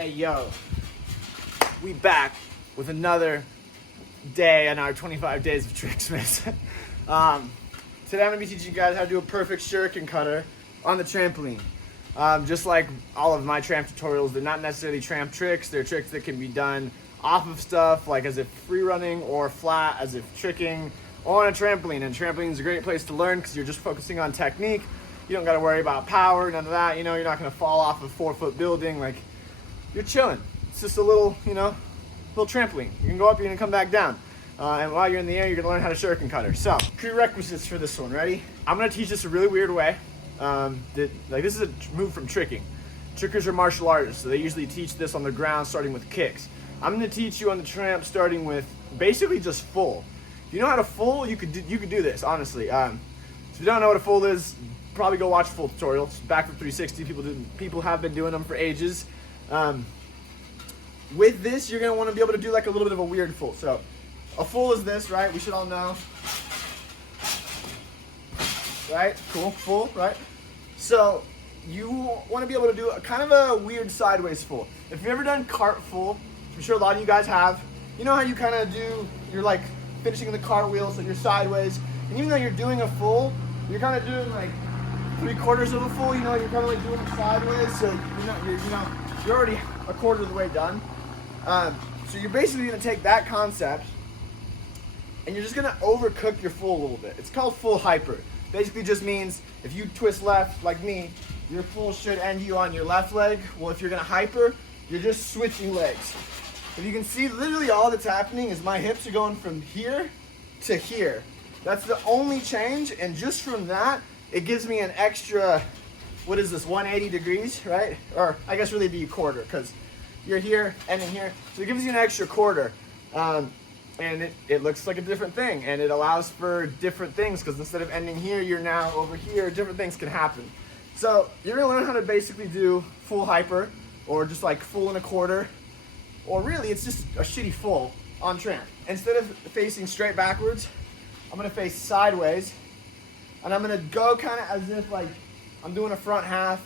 Hey yo, we back with another day on our 25 Days of Tricksmas. Today I'm going to be teaching you guys how to do a perfect Shuriken Cutter on the trampoline. Just like all of my tramp tutorials, they're not necessarily tramp tricks, they're tricks that can be done off of stuff like as if free running or flat as if tricking or on a trampoline. And trampoline is a great place to learn because you're just focusing on technique. You don't got to worry about power, none of that. You know, you're not going to fall off a 4-foot building. Like, you're chilling. It's just a little, little trampoline. You can go up, you're gonna come back down. And while you're in the air, you're gonna learn how to Shuriken Cutter. So, prerequisites for this one, ready? I'm gonna teach this a really weird way. This is a move from tricking. Trickers are martial artists, so they usually teach this on the ground starting with kicks. I'm gonna teach you on the tramp starting with basically just full. If you know how to full, you could do this, honestly. So if you don't know what a full is, probably go watch a full tutorial. It's back from 360, people have been doing them for ages. With this, you're going to want to be able to do like a little bit of a weird full. So a full is this, right? We should all know. Right? Cool. Full, right? So you want to be able to do a kind of a weird sideways full. If you've ever done cart full, which I'm sure a lot of you guys have, you know how you kind of do, you're like finishing the cartwheel, so you're sideways. And even though you're doing a full, you're kind of doing like 3/4 of a full, you're kind of like doing it sideways, so you're already a quarter of the way done. So you're basically going to take that concept and you're just going to overcook your full a little bit. It's called full hyper. Basically just means if you twist left like me, your full should end you on your left leg. Well, if you're going to hyper, you're just switching legs. If you can see, literally all that's happening is my hips are going from here to here. That's the only change, and just from that, it gives me an extra, 180 degrees, right? Or I guess really be a quarter, because you're here and in here. So it gives you an extra quarter. And it looks like a different thing, and it allows for different things, because instead of ending here, you're now over here. Different things can happen. So you're gonna learn how to basically do full hyper, or just like full and a quarter, or really it's just a shitty full on tramp. Instead of facing straight backwards, I'm gonna face sideways. And I'm gonna go kind of as if like I'm doing a front half,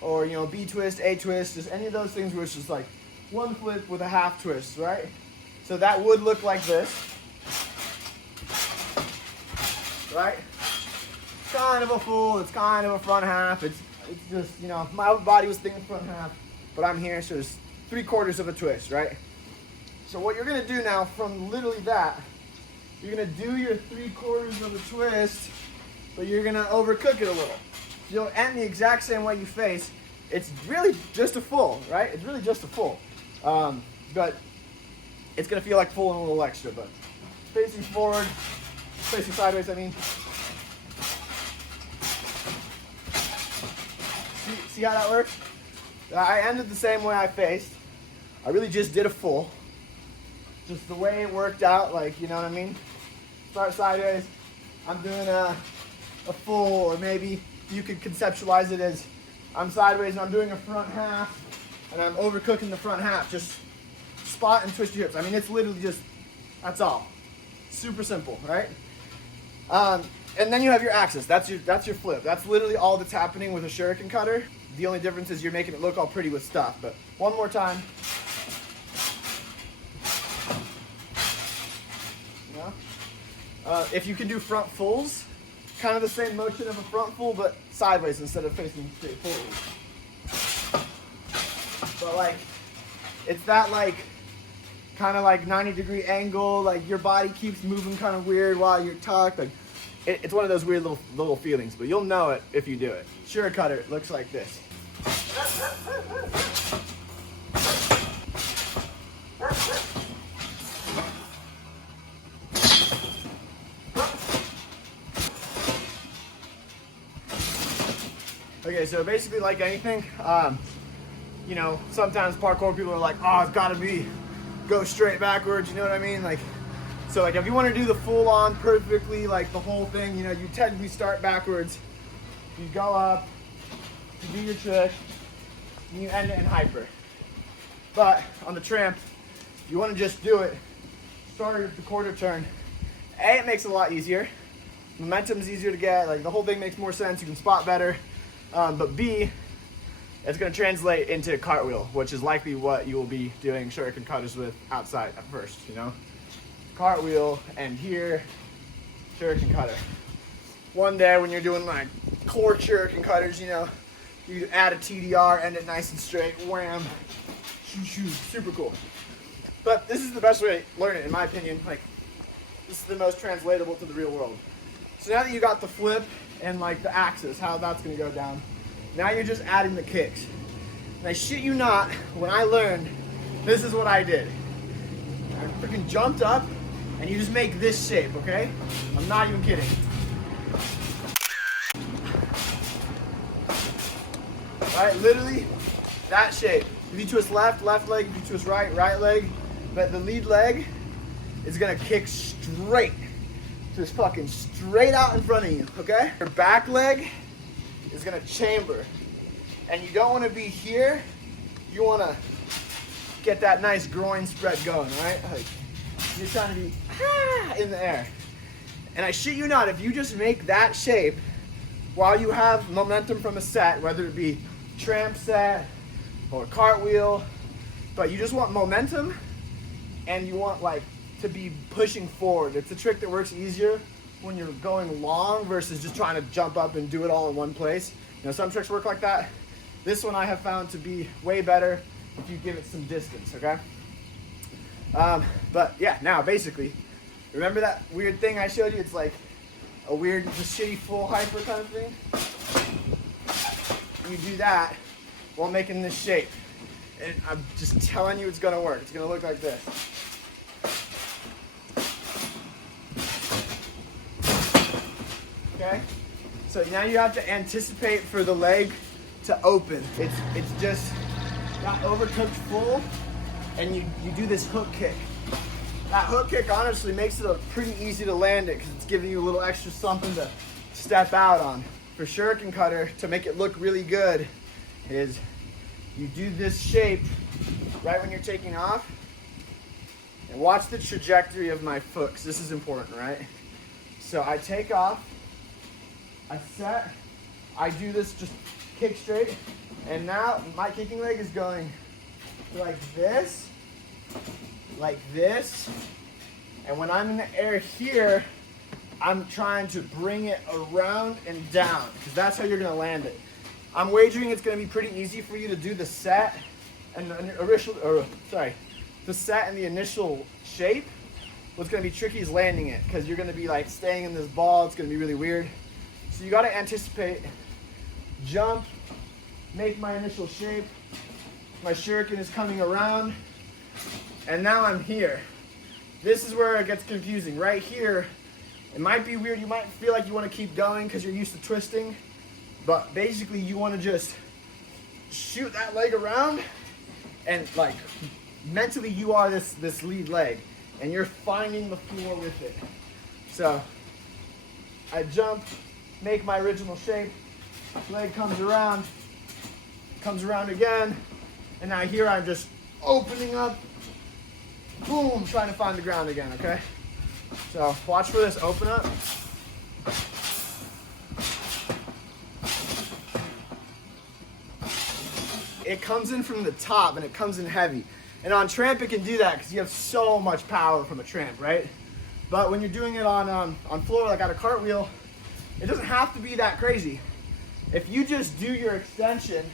or B twist, A twist, just any of those things where it's just like one flip with a half twist, right? So that would look like this, right? Kind of a full, it's kind of a front half. It's just, my body was thinking front half, but I'm here, so it's 3/4 of a twist, right? So what you're gonna do now from literally that, you're gonna do your 3/4 of a twist, but you're gonna overcook it a little. You'll end the exact same way you face. It's really just a full, right? It's really just a full. But it's gonna feel like full and a little extra, but facing forward, facing sideways, I mean. See how that works? I ended the same way I faced. I really just did a full. Just the way it worked out, like, you know what I mean? Start sideways, I'm doing a full, or maybe you could conceptualize it as I'm sideways and I'm doing a front half and I'm overcooking the front half. Just spot and twist your hips. I mean, it's literally just, that's all. Super simple, right? And then you have your axis. That's your flip. That's literally all that's happening with a Shuriken Cutter. The only difference is you're making it look all pretty with stuff. But one more time. If you can do front fulls, kind of the same motion of a front full, but sideways instead of facing straight forward. But like, it's that like, kind of like 90-degree angle, like your body keeps moving kind of weird while you're tucked. Like, it's one of those weird little feelings, but you'll know it if you do it. Shuriken Cutter looks like this. Okay, so basically like anything, sometimes parkour people are like, oh, it's gotta go straight backwards, you know what I mean? Like, so like if you want to do the full on perfectly, like the whole thing, you technically start backwards, you go up, you do your trick, and you end it in hyper. But on the tramp, you want to just do it, start at the quarter turn. A, it makes it a lot easier. Momentum's easier to get, like the whole thing makes more sense, you can spot better. But B, it's going to translate into cartwheel, which is likely what you will be doing Shuriken Cutters with outside at first, you know? Cartwheel, and here, Shuriken Cutter. One day when you're doing like core Shuriken Cutters, you know, you add a TDR, end it nice and straight, wham, shoo shoo, super cool. But this is the best way to learn it, in my opinion. Like, this is the most translatable to the real world. So now that you got the flip and like the axis, how that's gonna go down, now you're just adding the kicks. And I shit you not, when I learned, this is what I did. I freaking jumped up, and you just make this shape, okay? I'm not even kidding. All right, literally that shape. If you twist left, left leg. If you twist right, right leg. But the lead leg is gonna kick straight. Just fucking straight out in front of you, okay? Your back leg is gonna chamber. And you don't wanna be here. You wanna get that nice groin spread going, right? Like, you're trying to be in the air. And I shit you not, if you just make that shape while you have momentum from a set, whether it be tramp set or cartwheel, but you just want momentum and you want like to be pushing forward. It's a trick that works easier when you're going long versus just trying to jump up and do it all in one place. You know, some tricks work like that. This one I have found to be way better if you give it some distance, okay? But yeah, now basically, remember that weird thing I showed you? It's like a weird, just shitty full hyper kind of thing. You do that while making this shape. And I'm just telling you it's gonna work. It's gonna look like this. Okay? So now you have to anticipate for the leg to open. It's just that overcooked full, and you do this hook kick. That hook kick honestly makes it pretty easy to land it because it's giving you a little extra something to step out on. For Shuriken Cutter, to make it look really good, is you do this shape right when you're taking off, and watch the trajectory of my foot, because this is important, right? So I take off, I set, I do this just kick straight, and now my kicking leg is going like this, and when I'm in the air here, I'm trying to bring it around and down, because that's how you're gonna land it. I'm wagering it's gonna be pretty easy for you to do the set and the set and the initial shape. What's gonna be tricky is landing it, because you're gonna be like staying in this ball. It's gonna be really weird. So you gotta anticipate, jump, make my initial shape. My shuriken is coming around, and now I'm here. This is where it gets confusing. Right here, it might be weird. You might feel like you want to keep going because you're used to twisting, but basically you want to just shoot that leg around, and like mentally you are this lead leg, and you're finding the floor with it. So I jump, make my original shape, leg comes around again, and now here I'm just opening up, boom, trying to find the ground again, okay? So watch for this open up. It comes in from the top and it comes in heavy. And on tramp it can do that because you have so much power from a tramp, right? But when you're doing it on floor, like on a cartwheel, it doesn't have to be that crazy. If you just do your extension,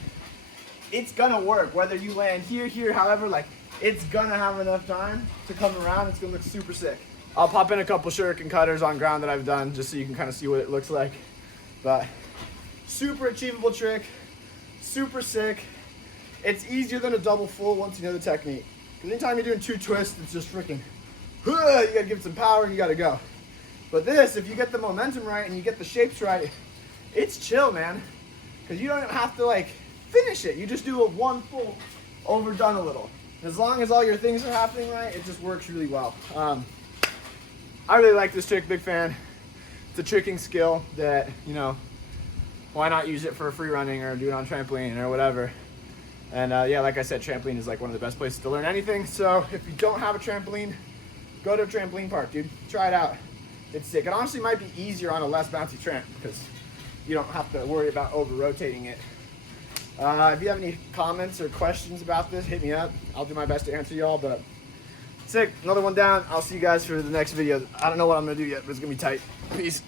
it's gonna work. Whether you land here, however, like it's gonna have enough time to come around. It's gonna look super sick. I'll pop in a couple Shuriken Cutters on ground that I've done just so you can kind of see what it looks like. But super achievable trick, super sick. It's easier than a double full once you know the technique. Because anytime you're doing two twists, it's just freaking, you gotta give it some power and you gotta go. But this, if you get the momentum right and you get the shapes right, it's chill, man. Because you don't have to like finish it. You just do a one full, overdone a little. As long as all your things are happening right, it just works really well. I really like this trick, big fan. It's a tricking skill that, you know, why not use it for free running or do it on trampoline or whatever. And yeah, like I said, trampoline is like one of the best places to learn anything. So if you don't have a trampoline, go to a trampoline park, dude. Try it out. It's sick. It honestly might be easier on a less bouncy tramp because you don't have to worry about over rotating it If you have any comments or questions about this, hit me up. I'll do my best to answer y'all, but sick. Another one down. I'll see you guys for the next video. I don't know what I'm going to do yet, but it's going to be tight. Peace.